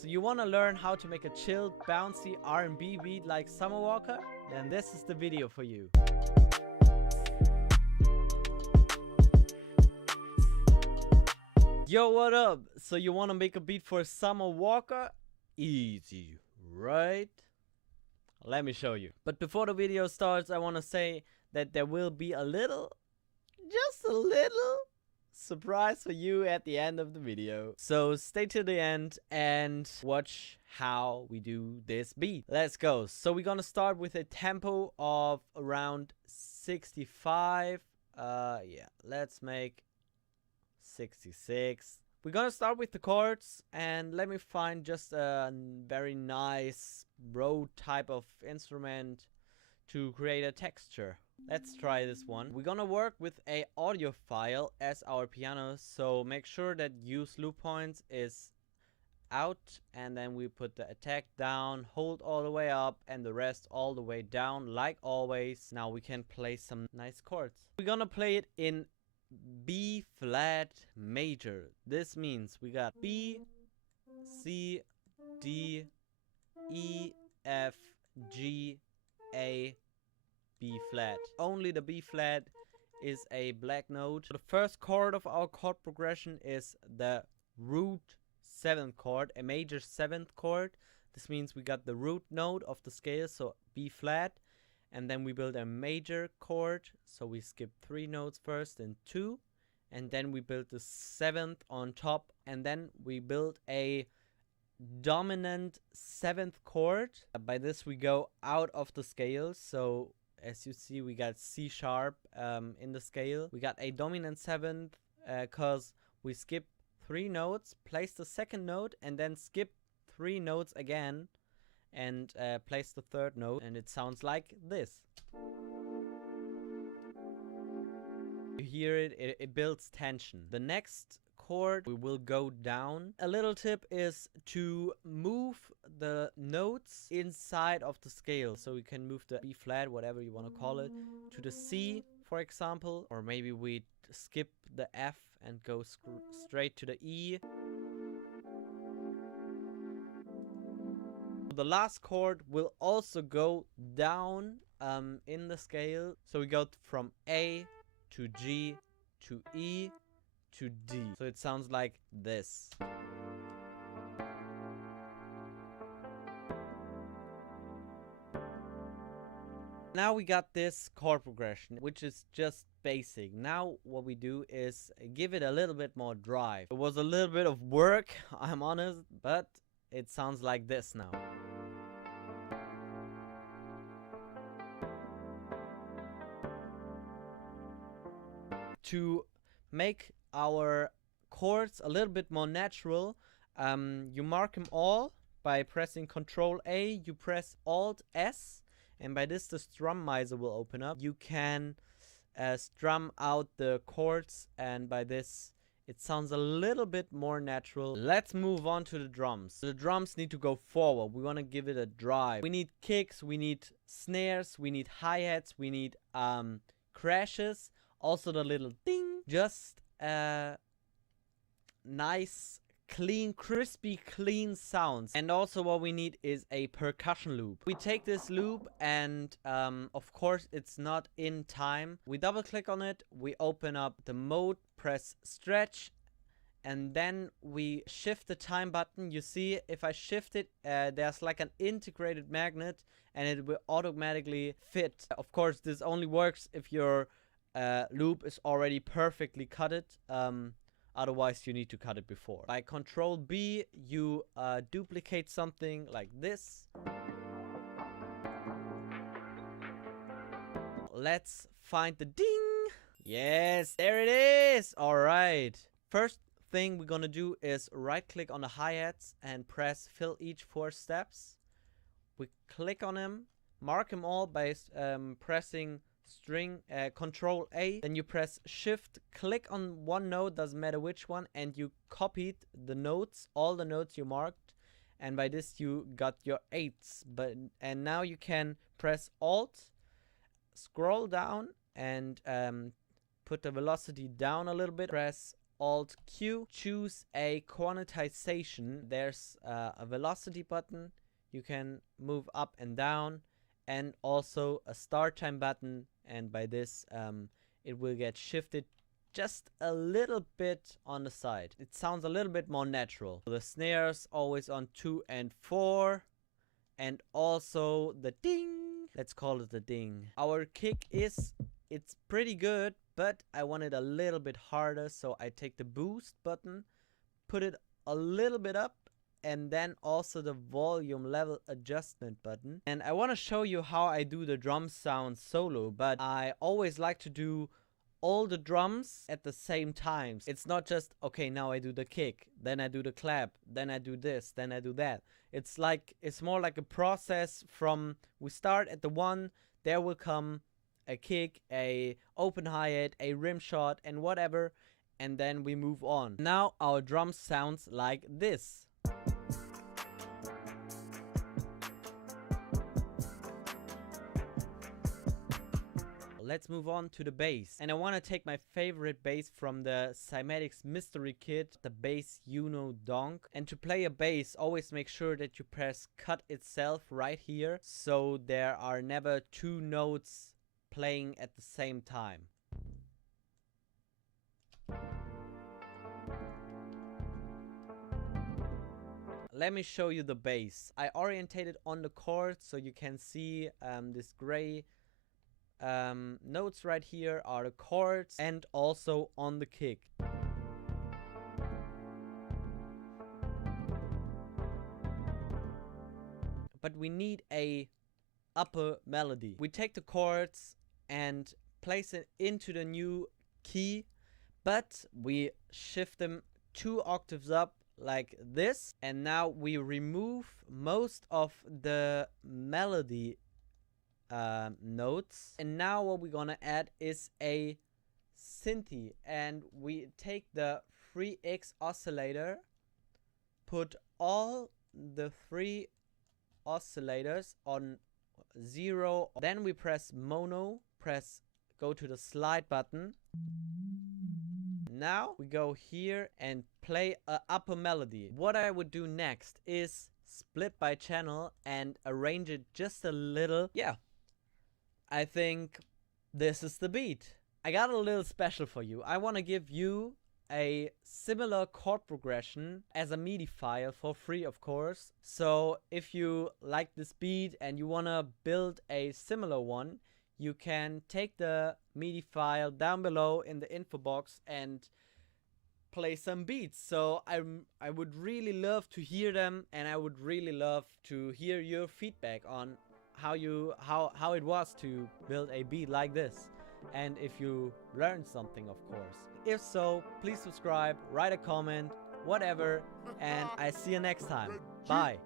So you want to learn how to make a chilled, bouncy R&B beat like Summer Walker? Then this is the video for you. Yo, what up? So you want to make a beat for Summer Walker? Easy, right? Let me show you. But before the video starts, I want to say that there will be a little, just a little surprise for you at the end of the video. So stay to the end and watch how we do this beat. Let's go. So we're gonna start with a tempo of around 65. Yeah, let's make 66. We're gonna start with the chords, and let me find just a very nice Rode type of instrument to create a texture. Let's try this one. We're gonna work with a audio file as our piano, so make sure that use loop points is out, and then we put the attack down, hold all the way up, and the rest all the way down like always. Now we can play some nice chords. We're gonna play it in B flat major. This means we got B, C, D, E, F, G, A, B flat. Only the B flat is a black note. The first chord of our chord progression is the root 7th chord, a major 7th chord. This means we got the root note of the scale, so B flat, and then we build a major chord, so we skip 3 notes first and 2, and then we build the 7th on top, and then we build a dominant 7th chord. By this we go out of the scale, so as you see we got C sharp in the scale. We got a dominant 7th cause we skip 3 notes, place the 2nd note, and then skip 3 notes again and place the 3rd note, and it sounds like this. You hear it, it builds tension. The next chord we will go down. A little tip is to move the notes inside of the scale, so we can move the B flat, whatever you want to call it, to the C, for example, or maybe we skip the F and go straight to the E. The last chord will also go down in the scale, so we go from A to G to E to D. So it sounds like this. Now we got this chord progression, which is just basic. Now what we do is give it a little bit more drive. It was a little bit of work, I'm honest, but it sounds like this now. To make our chords a little bit more natural, you mark them all by pressing Ctrl A, you press Alt S, and by this the Strummizer will open up. You can strum out the chords, and by this it sounds a little bit more natural. Let's move on to the drums. The drums need to go forward. We want to give it a drive. We need kicks, we need snares, we need hi-hats, we need crashes, also the little ding. Just nice, clean, crispy, clean sounds. And also what we need is a percussion loop. We take this loop and of course it's not in time. We double click on it, we open up the mode, press stretch, and then we shift the time button. You see, if I shift it, there's like an integrated magnet and it will automatically fit. Of course this only works if your loop is already perfectly cutted. Otherwise you need to cut it before. By Ctrl B you duplicate something like this. Let's find the ding. Yes, there it is. Alright, first thing we're gonna do is right click on the hi-hats and press fill each 4 steps. We click on them, mark them all by pressing string Ctrl A, then you press shift, click on one note, doesn't matter which one, and you copied the notes, all the notes you marked, and by this you got your 8s. And now you can press Alt, scroll down, and put the velocity down a little bit, press Alt Q, choose a quantization. There's a velocity button. You can move up and down, and also a start time button. And by this, it will get shifted just a little bit on the side. It sounds a little bit more natural. The snares always on 2 and 4, and also the ding. Let's call it the ding. Our kick it's pretty good, but I want it a little bit harder, so I take the boost button, put it a little bit up, and then also the volume level adjustment button. And I want to show you how I do the drum sound solo, but I always like to do all the drums at the same time. It's not just, okay, now I do the kick, then I do the clap, then I do this, then I do that. It's more like a process from, we start at the 1, there will come a kick, a open hi-hat, a rim shot, and whatever, and then we move on. Now our drum sounds like this. Let's move on to the bass. And I want to take my favorite bass from the Cymatics Mystery Kit, the bass Donk. And to play a bass, always make sure that you press cut itself right here, so there are never 2 notes playing at the same time. Let me show you the bass. I orientated on the chord, so you can see this gray notes right here are the chords, and also on the kick. But we need a upper melody. We take the chords and place it into the new key, but we shift them 2 octaves up like this, and now we remove most of the melody notes, and now what we're gonna add is a synthy, and we take the 3x oscillator, put all the 3 oscillators on 0, then we press mono, go to the slide button. Now we go here and play a upper melody. What I would do next is split by channel and arrange it just a little. Yeah, I think this is the beat. I got a little special for you. I want to give you a similar chord progression as a Midi file for free, of course. So if you like this beat and you want to build a similar one, you can take the Midi file down below in the info box and play some beats. So I would really love to hear them, and I would really love to hear your feedback on how it was to build a beat like this, and if you learned something, of course. If so, please subscribe, write a comment, whatever, and I see you next time. Bye.